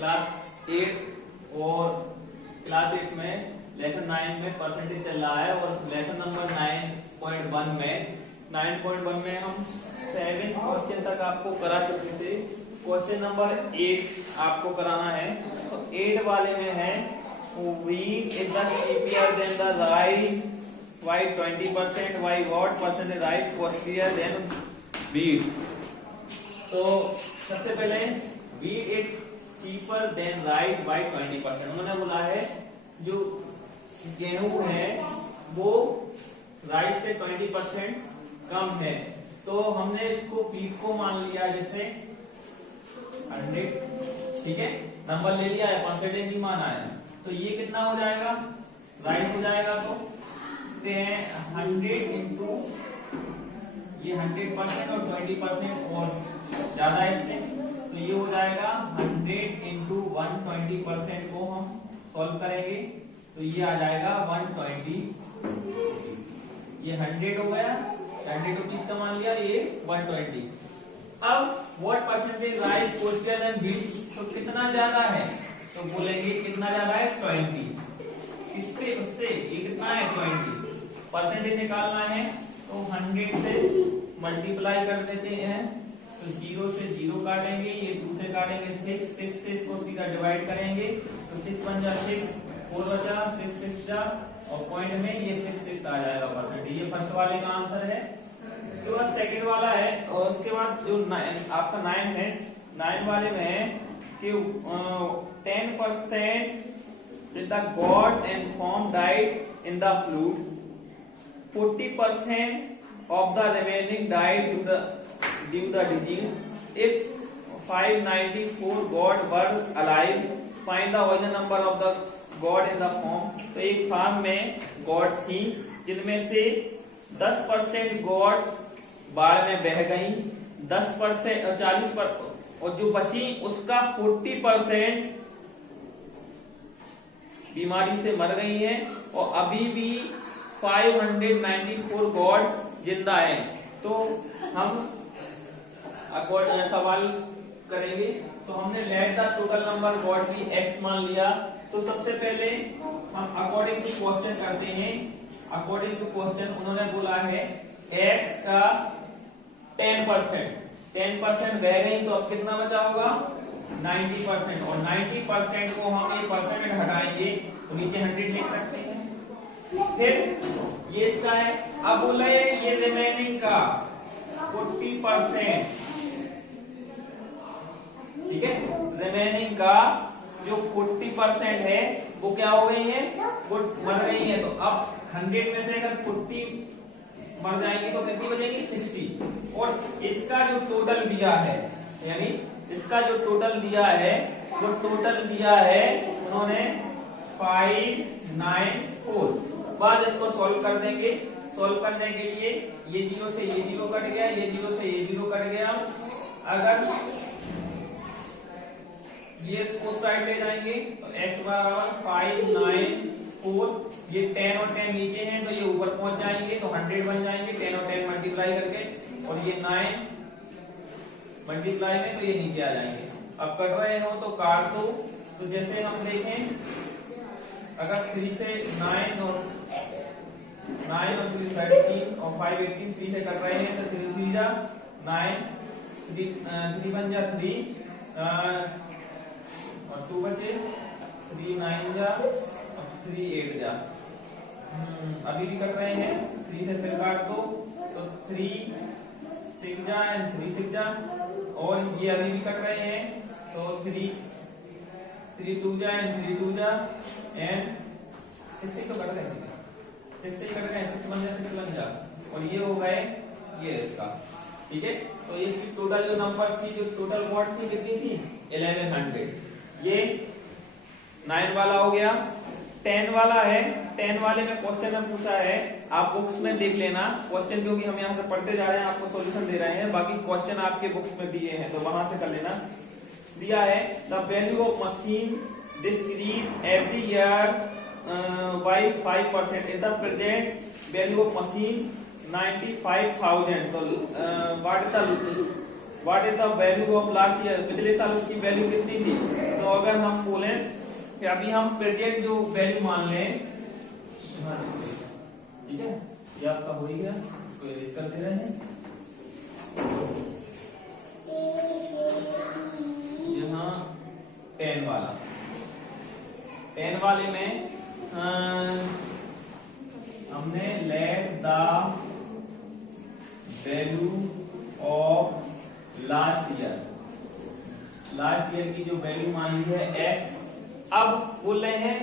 Class 8 और class 8 में lesson 9 में परसेंटेज चल रहा है और लेसन नंबर 9.1 में हम 7 क्वेश्चन तक आपको करा चुके थे। क्वेश्चन नंबर 8 आपको कराना है। तो 8 वाले में है wheat is the cheaper than the rice by 20%, why what percentage rice costlier than wheat। तो सबसे पहले wheat is cheaper than rice by 20%। उन्होंने बोला है जो गेहूं है वो राइस से 20% कम है। तो हमने इसको पीक को मान लिया जैसे 100, ठीक है, नंबर ले लिया है, परसेंटेज नहीं माना है। तो ये कितना हो जाएगा, राइस हो जाएगा तो 100 इंटू ये 100% और 20% और ज्यादा इससे, तो ये हो जाएगा 100 इंटू 120% को हम सॉल्व करेंगे तो ये आ जाएगा 120। ये 100 हो गया, 100 रुपीज का मान लिया, ये 120। अब what percentage rice costlier then wheat, तो कितना ज्यादा है, तो बोलेंगे कितना ज्यादा है 20। इससे उससे ये कितना है 20। परसेंटेज निकालना है तो 100 से मल्टीप्लाई कर देते हैं, तो 0 से 0 काटेंगे, ये 2 से काटेंगे 6 से इसको सीधा डिवाइड करेंगे तो 6 बन जा 6, 4 बचा 6 6 जा और पॉइंट में ये 6 आ जाएगा परसेंटेज। ये फर्स्ट वाले का आंसर है। उसके बाद सेकंड वाला है और उसके बाद जो आपका 9 है, 9 वाले में है कि 10% the god and form died in the flood, 40% of the remaining died due the disease, if 594 god were alive, find the original number of the god in the form। तो एक फार्म में गॉड थी जिनमें से 10% God बाढ़ में बह गई, 10% 40% और जो बची उसका 40% बीमारी से मर गई है और अभी भी 594 गॉड जिंदा है। तो हम सवाल करेंगे, तो हमने let the total number God की x मान लिया। तो सबसे पहले हम अकॉर्डिंग टू क्वेश्चन करते हैं। अकॉर्डिंग टू क्वेश्चन उन्होंने बोला है x का 10% बह गई, तो अब कितना बचा होगा 90%, और 90% को हम ये परसेंटेज हटाएंगे तो नीचे 100 लिख सकते हैं। फिर ये इसका है, अब बोला है ये रिमेनिंग का 40%, ठीक है, रिमेनिंग का जो 40% है वो क्या हो गई है, वो मर गई है। तो अब 100 में से अगर 40 मर जाएंगी तो कितनी बचेगी 60, और इसका जो टोटल दिया है, यानी इसका जो टोटल दिया है वो टोटल दिया है उन्होंने 594। बाद इसको सॉल्व कर देंगे। सॉल्व करने के लिए ये 0 से ये 0 कट गया, ये 0 से ये 0 कट गया। अगर ये उस साइड ले जाएंगे तो x बराबर 594, ये 10 और 10 नीचे हैं तो ये ऊपर पहुंच जाएंगे तो 100 बन जाएंगे 10 और 10 मल्टीप्लाई करके, और ये 9 मल्टीप्लाई में तो ये नीचे आ जाएंगे। अब कट रहे हो तो काट दो। तो जैसे हम देखें अगर 3 से 9 और 3 13 और 5 18 3 से कट रहे हैं तो 3 3 जा 9, 3 बन जा 3 और 2 बचे 3 9 जा 3 8 जा। अभी भी कर रहे हैं 3 से फिर काट दो तो 3 6 जा एंड 3 6 जा, और ये अभी भी कर रहे हैं तो 3 2 जा एंड 3 2 जा एंड 6 से तो कट रहे हैं, 6 से कट गए 6 बन जा और ये हो गए ये इसका, ठीक है। तो इसकी टोटल जो नंबर थी, जो टोटल वॉट थी कितनी थी 1100। ये 9 वाला हो गया। 10 वाला है, 10 वाले में क्वेश्चन में पूछा है, आप बुक्स में देख लेना क्वेश्चन, क्योंकि हम यहाँ पे पढ़ते जा रहे हैं, आपको सॉल्यूशन दे रहे हैं, बाकी क्वेश्चन आपके बुक्स में दिए हैं तो वहां से कर लेना। दिया है the value of machine decreases every year by 5%, in the present value of machine 95,000। तो what is the what is the value of last year, पिछले साल उसकी वैल्यू कितनी थी। तो अगर हम बोले कि अभी हम प्रेजेंट जो वैल्यू मान लें, ठीक है, ये आपका हो ही गया, इसको इरेज कर दे रहे हैं। यहाँ 10 वाला, 10 वाले में हमने let the value of last year की जो वैल्यू मान ली है x, अब बोल रहे हैं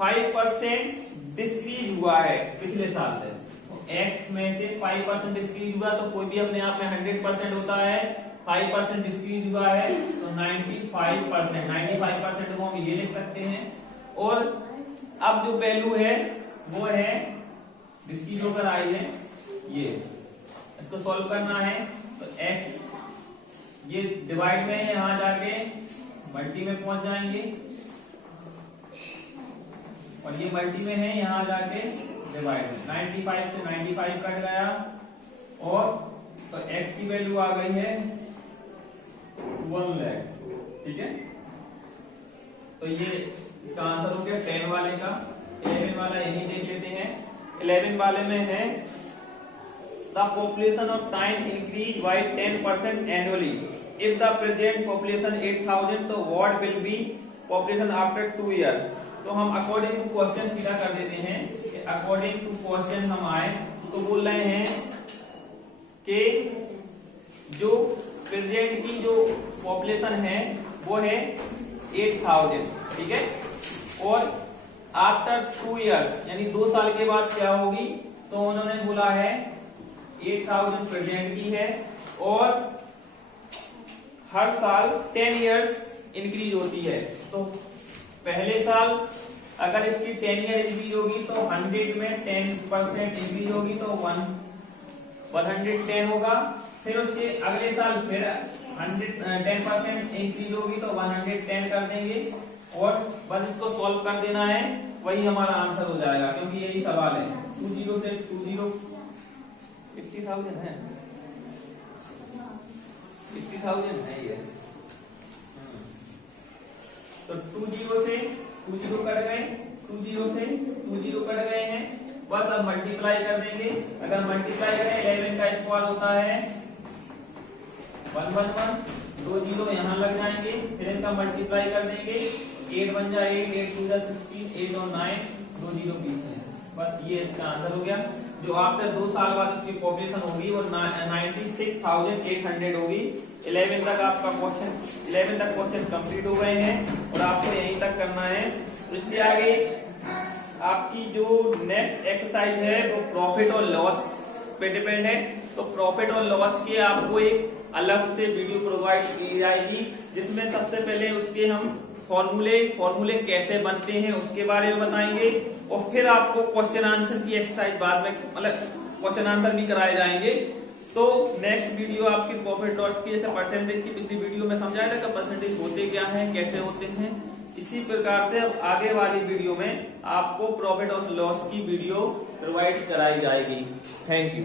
5% डिक्रीज हुआ है पिछले साल से। तो x में से 5% डिक्रीज हुआ, तो कोई भी अपने आप में 100% होता है, 5% डिक्रीज हुआ है तो 95% को हम ये लिख सकते हैं। और अब जो वैल्यू है वो है डिक्रीज होकर आई है, ये इसको सॉल्व करना है। तो x ये डिवाइड में यहां जाके मल्टी में पहुंच जाएंगे, और ये मल्टी में है, यहां जाके डिवाइड में 95 से 95 कट गया, और तो x की वैल्यू आ गई है 1 लाख, ठीक है। तो ये इसका आंसर हो गया 10 वाले का। 11 वाला यही देख लेते हैं। 11 वाले में है the population of Thailand increase by 10% annually. If the present population 8,000, तो what will be population after 2 years? तो हम according to question सीधा कर देते हैं कि according to question हम आए तो बोल रहे हैं कि जो present की जो population है वो है 8,000, ठीक है, और आफ्टर 2 years यानी 2 साल के बाद क्या होगी, तो उन्होंने बोला है 8,000 प्रेजेंट की है, और हर साल 10 इयर्स इंक्रीज होती है। तो पहले साल अगर इसकी 10 ईयर इंक्रीज होगी तो 100 में 10% इंक्रीज होगी तो 110 होगा। फिर उसके अगले साल फिर 10% इंक्रीज होगी तो 110 कर देंगे, और बस इसको सॉल्व कर देना है, वही हमारा आंसर हो जाएगा, क्योंकि यही सवाल है। 20 से 50,000 है, 50,000 है ये। तो 20 से 20 कट गए, 20 से 20 कट गए हैं, बस अब मल्टीप्लाई कर देंगे। अगर मल्टीप्लाई करें 11 का स्क्वायर होता है 111, 2 0 यहाँ लग जाएंगे, फिर इनका मल्टीप्लाई कर देंगे, 8 बन जाए 8, 8 2 16, 8 और 9, 2 0 बीच में, बस ये इसका आंसर हो गया। जो आफ्टर 2 साल बाद उसकी पॉपुलेशन होगी वो 96,800 होगी। 11 तक आपका क्वेश्चन 11 तक क्वेश्चन कंप्लीट हो गए हैं, और आपको यहीं तक करना है। इसके आगे आपकी जो नेक्स्ट एक्सरसाइज है वो प्रॉफिट और लॉस पे डिपेंड है। तो प्रॉफिट और लॉस के आपको एक अलग से वीडियो प्रोवाइड की जाएगी, जिसमें सबसे पहले उसके हम फॉर्मूले कैसे बनते हैं उसके बारे में बताएंगे, और फिर आपको क्वेश्चन आंसर की एक्सरसाइज बाद में, मतलब क्वेश्चन आंसर भी कराए जाएंगे। तो नेक्स्ट वीडियो आपकी प्रॉफिट लॉस की, जैसे परसेंटेज की पिछली वीडियो में समझाया था कि परसेंटेज होते क्या है, कैसे होते हैं, इसी प्रकार से अब आगे वाली वीडियो में आपको प्रॉफिट और लॉस की वीडियो प्रोवाइड कराई जाएगी। Thank you.